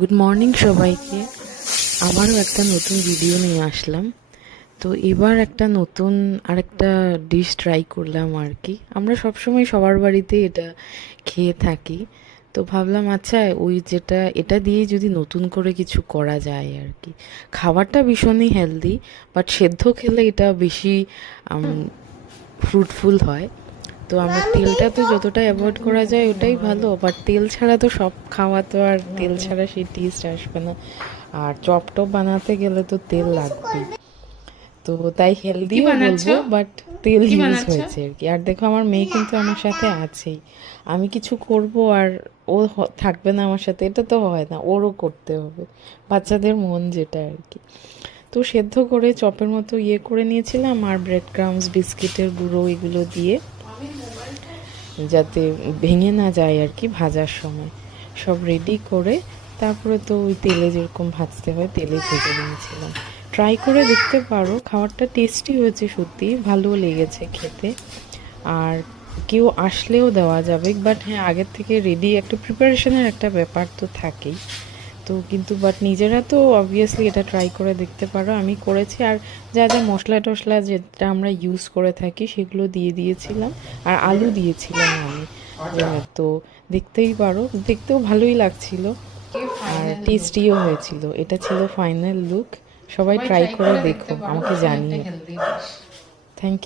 Good morning সবাইকে। আবারও একটা নতুন ভিডিও নিয়ে আসলাম। তো এবার একটা নতুন আরেকটা ডিশ ট্রাই করলাম আর কি। আমরা সবসময় সবার বাড়িতে এটা খেয়ে থাকি। তো ভাবলাম আচ্ছা ওই যেটা এটা দিয়ে যদি নতুন করে কিছু করা যায় আর কি। খাবারটা ভীষণই হেলদি, বাট সেদ্ধ খেলে এটা বেশি ফ্রুটফুল হয়। তো আমরা তেলটা তো যতটা অ্যাভয়েড করা যায় ওটাই ভালো, বাট তেল ছাড়া তো সব খাওয়া তো আর তেল ছাড়া সেই টেস্ট আসবে না। আর চপ টপ বানাতে গেলে তো তেল লাগবেই। তো তাই কি হেলদিও বানাচ্ছ? বলবো, বাট তেল কি ইউজ বানাচ্ছ? হয়েছে আর কি। আর দেখো আমার মেয়ে কিন্তু আমার সাথে আছেই। আমি কিছু করব আর ও থাকবে না আমার সাথে, এটা তো হয় না, ওরও করতে হবে। বাচ্চাদের মন যেটা আর কি। তো সেদ্ধ করে চপের মতো করে নিয়েছিলাম, আর ব্রেড ক্রামস, বিস্কিটের গুঁড়ো এগুলো দিয়ে, যাতে ভেঙে না যায় আর কি ভাজার সময়। সব রেডি করে তারপরে তো ওই তেলে যেরকম ভাজতে হয় তেলে ভেজে নিয়েছিলাম। ট্রাই করে দেখতে পারো, খাবারটা টেস্টি হয়েছে, সত্যি ভালো লেগেছে খেতে। আর কেউ আসলেও দেওয়া যাবে, বাট হ্যাঁ আগের থেকে রেডি একটা প্রিপারেশনের একটা ব্যাপার তো থাকেই। তো কিন্তু বাট নিজেরা তো অবভিয়াসলি এটা ট্রাই করে দেখতে পারো, আমি করেছি। আর যা যা মশলা টশলা যেটা আমরা ইউজ করে থাকি সেগুলো দিয়ে দিয়েছিলাম, আর আলু দিয়েছিলাম আমি। তো দেখতেই পারো, দেখতেও ভালোই লাগছিল আর টেস্টিও হয়েছিল। এটা ছিল ফাইনাল লুক। সবাই ট্রাই করে দেখো, আমাকে জানিও। Thank you.